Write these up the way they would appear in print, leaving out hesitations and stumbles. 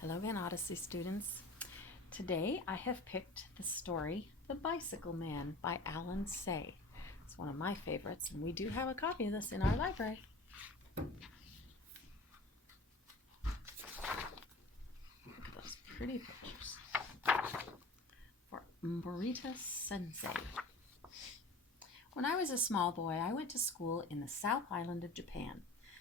Hello again, Odyssey students. Today I have picked the story The Bicycle Man by Alan Say. It's one of my favorites, and we do have a copy of this in our library. Look at those pretty pictures. For Morita Sensei. When I was a small boy, I went to school in the South Island of Japan.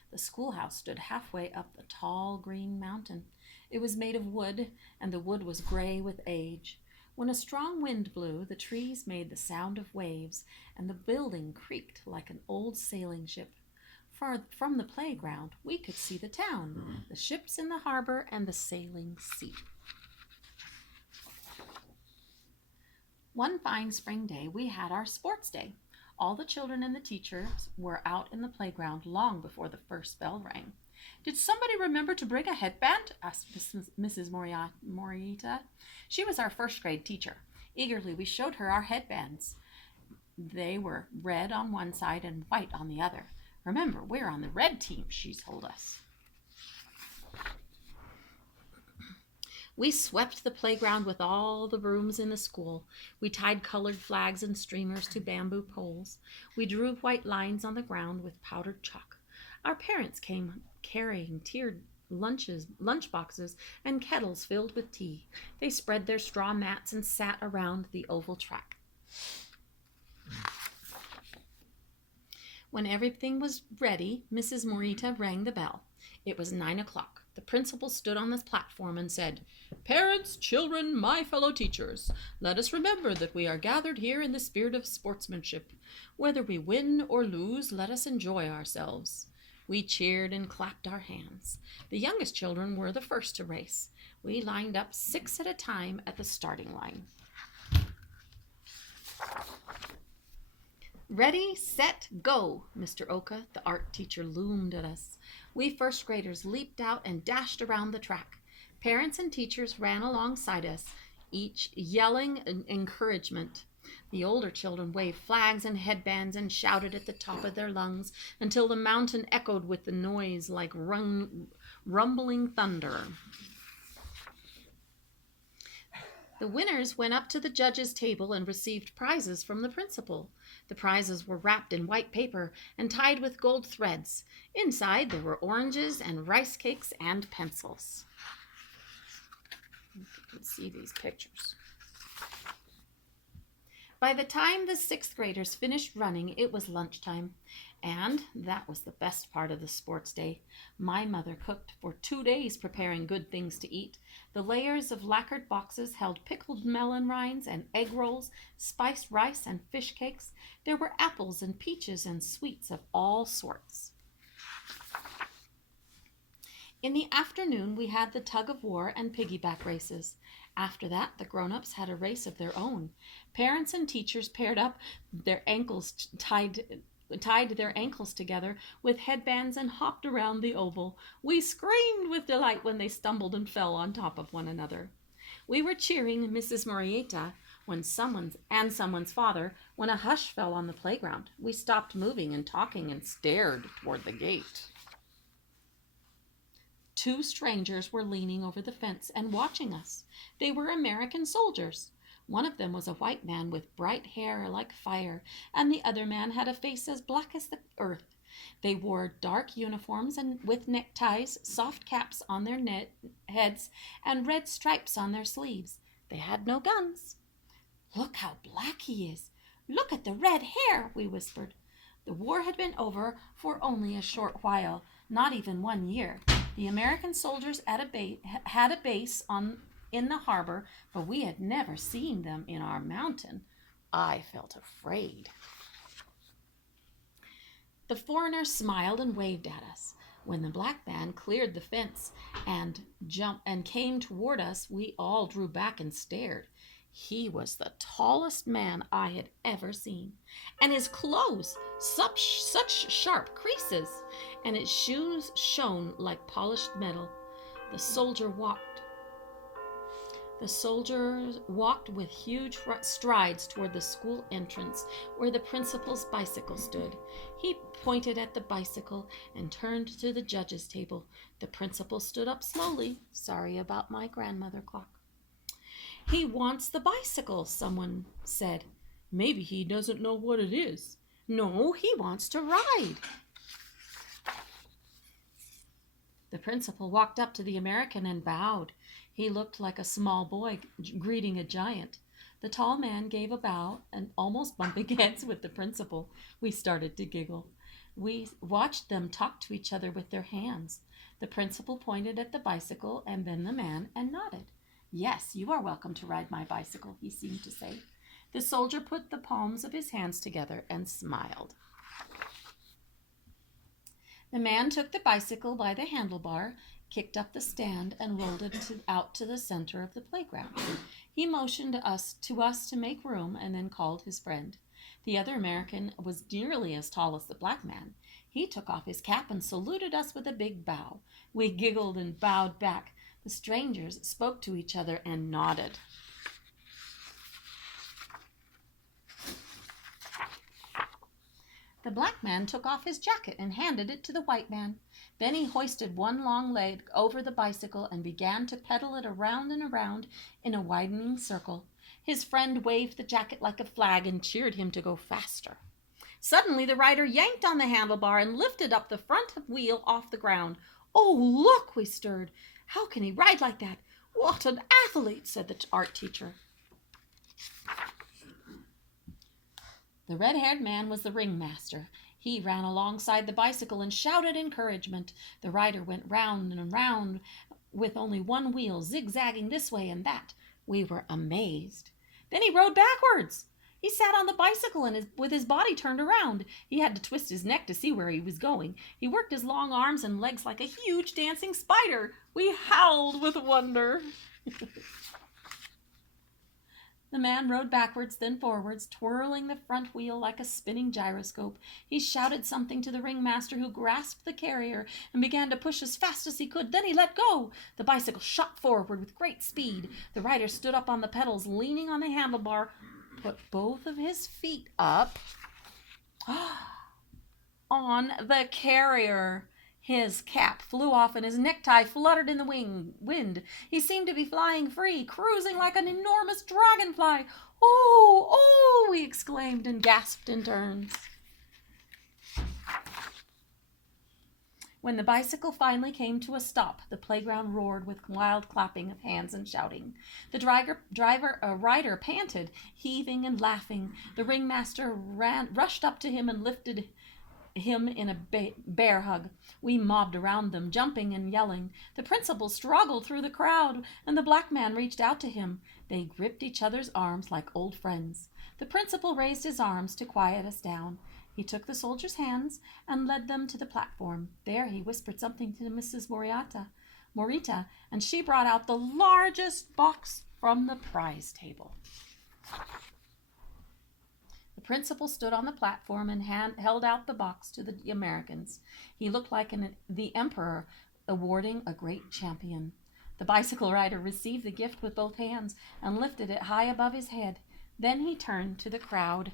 The schoolhouse stood halfway up a tall green mountain. It was made of wood, and the wood was gray with age. When a strong wind blew, the trees made the sound of waves, and the building creaked like an old sailing ship. From the playground, we could see the town, the ships in the harbor, and the sailing sea. One fine spring day, we had our sports day. All the children and the teachers were out in the playground long before the first bell rang. "Did somebody remember to bring a headband?" asked Mrs. Morita. She was our first grade teacher. Eagerly, we showed her our headbands. They were red on one side and white on the other. "Remember, we're on the red team," she told us. We swept the playground with all the brooms in the school. We tied colored flags and streamers to bamboo poles. We drew white lines on the ground with powdered chalk. Our parents came carrying tiered lunch boxes and kettles filled with tea. They spread their straw mats and sat around the oval track. When everything was ready, Mrs. Morita rang the bell. It was 9 o'clock. The principal stood on the platform and said, "Parents, children, my fellow teachers, let us remember that we are gathered here in the spirit of sportsmanship. Whether we win or lose, let us enjoy ourselves." We cheered and clapped our hands. The youngest children were the first to race. We lined up 6 at a time at the starting line. "Ready, set, go!" Mr. Oka, the art teacher, loomed at us. We first graders leaped out and dashed around the track. Parents and teachers ran alongside us, each yelling encouragement. The older children waved flags and headbands and shouted at the top of their lungs until the mountain echoed with the noise like rumbling thunder. The winners went up to the judges' table and received prizes from the principal. The prizes were wrapped in white paper and tied with gold threads. Inside there were oranges and rice cakes and pencils. You can see these pictures. By the time the 6th graders finished running, it was lunchtime, and that was the best part of the sports day. My mother cooked for 2 days, preparing good things to eat. The layers of lacquered boxes held pickled melon rinds and egg rolls, spiced rice and fish cakes. There were apples and peaches and sweets of all sorts. In the afternoon, we had the tug-of-war and piggyback races. After that, the grown-ups had a race of their own. Parents and teachers paired up their ankles, tied their ankles together with headbands and hopped around the oval. We screamed with delight when they stumbled and fell on top of one another. We were cheering Mrs. Morita and someone's father when a hush fell on the playground. We stopped moving and talking and stared toward the gate. 2 strangers were leaning over the fence and watching us. They were American soldiers. One of them was a white man with bright hair like fire, and the other man had a face as black as the earth. They wore dark uniforms and with neckties, soft caps on their heads, and red stripes on their sleeves. They had no guns. "Look how black he is! Look at the red hair!" we whispered. The war had been over for only a short while, not even 1 year. The American soldiers had a base in the harbor, but we had never seen them in our mountain. I felt afraid. The foreigner smiled and waved at us. When the black man cleared the fence and came toward us, we all drew back and stared. He was the tallest man I had ever seen, and his clothes such sharp creases, and his shoes shone like polished metal. The soldier walked The soldiers walked with huge strides toward the school entrance where the principal's bicycle stood. He pointed at the bicycle and turned to the judge's table. The principal stood up slowly. Sorry about my grandmother clock. He wants the bicycle, someone said. Maybe he doesn't know what it is. No, he wants to ride. The principal walked up to the American and bowed. He looked like a small boy greeting a giant. The tall man gave a bow and almost bumping heads with the principal. We started to giggle. We watched them talk to each other with their hands. The principal pointed at the bicycle and then the man and nodded. Yes, you are welcome to ride my bicycle, he seemed to say. The soldier put the palms of his hands together and smiled. The man took the bicycle by the handlebar, kicked up the stand, and rolled it out to the center of the playground. He motioned to us to make room and then called his friend. The other American was nearly as tall as the black man. He took off his cap and saluted us with a big bow. We giggled and bowed back. The strangers spoke to each other and nodded. The black man took off his jacket and handed it to the white man. Then he hoisted one long leg over the bicycle and began to pedal it around and around in a widening circle. His friend waved the jacket like a flag and cheered him to go faster. Suddenly the rider yanked on the handlebar and lifted up the front wheel off the ground. Oh, look, we stirred. How can he ride like that? What an athlete, said the art teacher. The red-haired man was the ringmaster. He ran alongside the bicycle and shouted encouragement. The rider went round and round with only one wheel, zigzagging this way and that. We were amazed. Then he rode backwards. He sat on the bicycle and with his body turned around. He had to twist his neck to see where he was going. He worked his long arms and legs like a huge dancing spider. We howled with wonder. The man rode backwards, then forwards, twirling the front wheel like a spinning gyroscope. He shouted something to the ringmaster, who grasped the carrier and began to push as fast as he could. Then he let go. The bicycle shot forward with great speed. The rider stood up on the pedals, leaning on the handlebar, put both of his feet up on the carrier. His cap flew off and his necktie fluttered in the wind. He seemed to be flying free, cruising like an enormous dragonfly. Oh, oh, we exclaimed and gasped in turns. When the bicycle finally came to a stop, the playground roared with wild clapping of hands and shouting. The rider panted, heaving and laughing. The ringmaster rushed up to him and lifted him in a bear hug. We mobbed around them, jumping and yelling. The principal struggled through the crowd, and the black man reached out to him. They gripped each other's arms like old friends. The principal raised his arms to quiet us down. He took the soldiers' hands and led them to the platform. There he whispered something to Mrs. Morita, and she brought out the largest box from the prize table. The principal stood on the platform and held out the box to the Americans. He looked like the emperor awarding a great champion. The bicycle rider received the gift with both hands and lifted it high above his head. Then he turned to the crowd.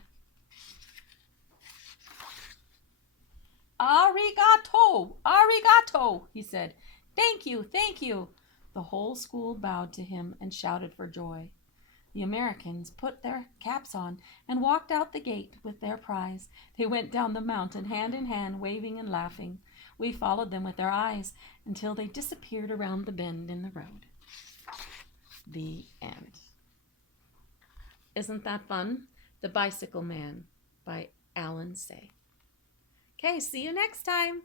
Arigato, arigato, he said. Thank you, thank you. The whole school bowed to him and shouted for joy. The Americans put their caps on and walked out the gate with their prize. They went down the mountain hand in hand, waving and laughing. We followed them with our eyes until they disappeared around the bend in the road. The end. Isn't that fun? The Bicycle Man by Alan Say. Okay, see you next time.